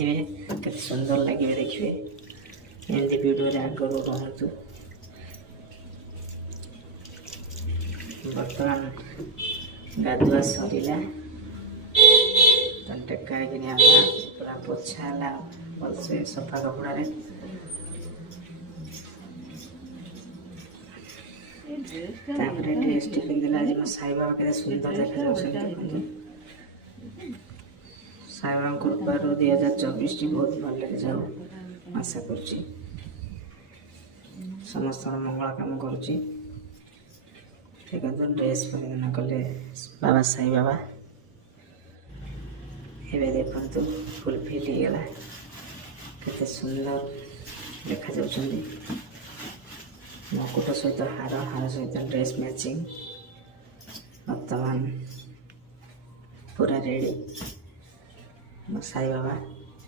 केते सुंदर लगे देखिए एमती वीडियो आगरू रुहतु। बर्तमान गाधुआ सरला टेका पूरा पोछा है भलसे सफा कपड़ा ड्रेस टी पिंधला आज मो साई बाबा के सुंदर देखा साई बाबा कृपा 2024 बहुत भल जाऊ आशा कर समस्त मंगल कम करुच्ची। ठीक है ड्रेस परिधान कले बाबा साई बाबा एवं देखु फुलफिल होगा केते सुंदर देखा जाउछंदी। मुकुट सहित हार सहित ड्रेस मैचिंग वर्तमान पूरा रेडी साई बाबा।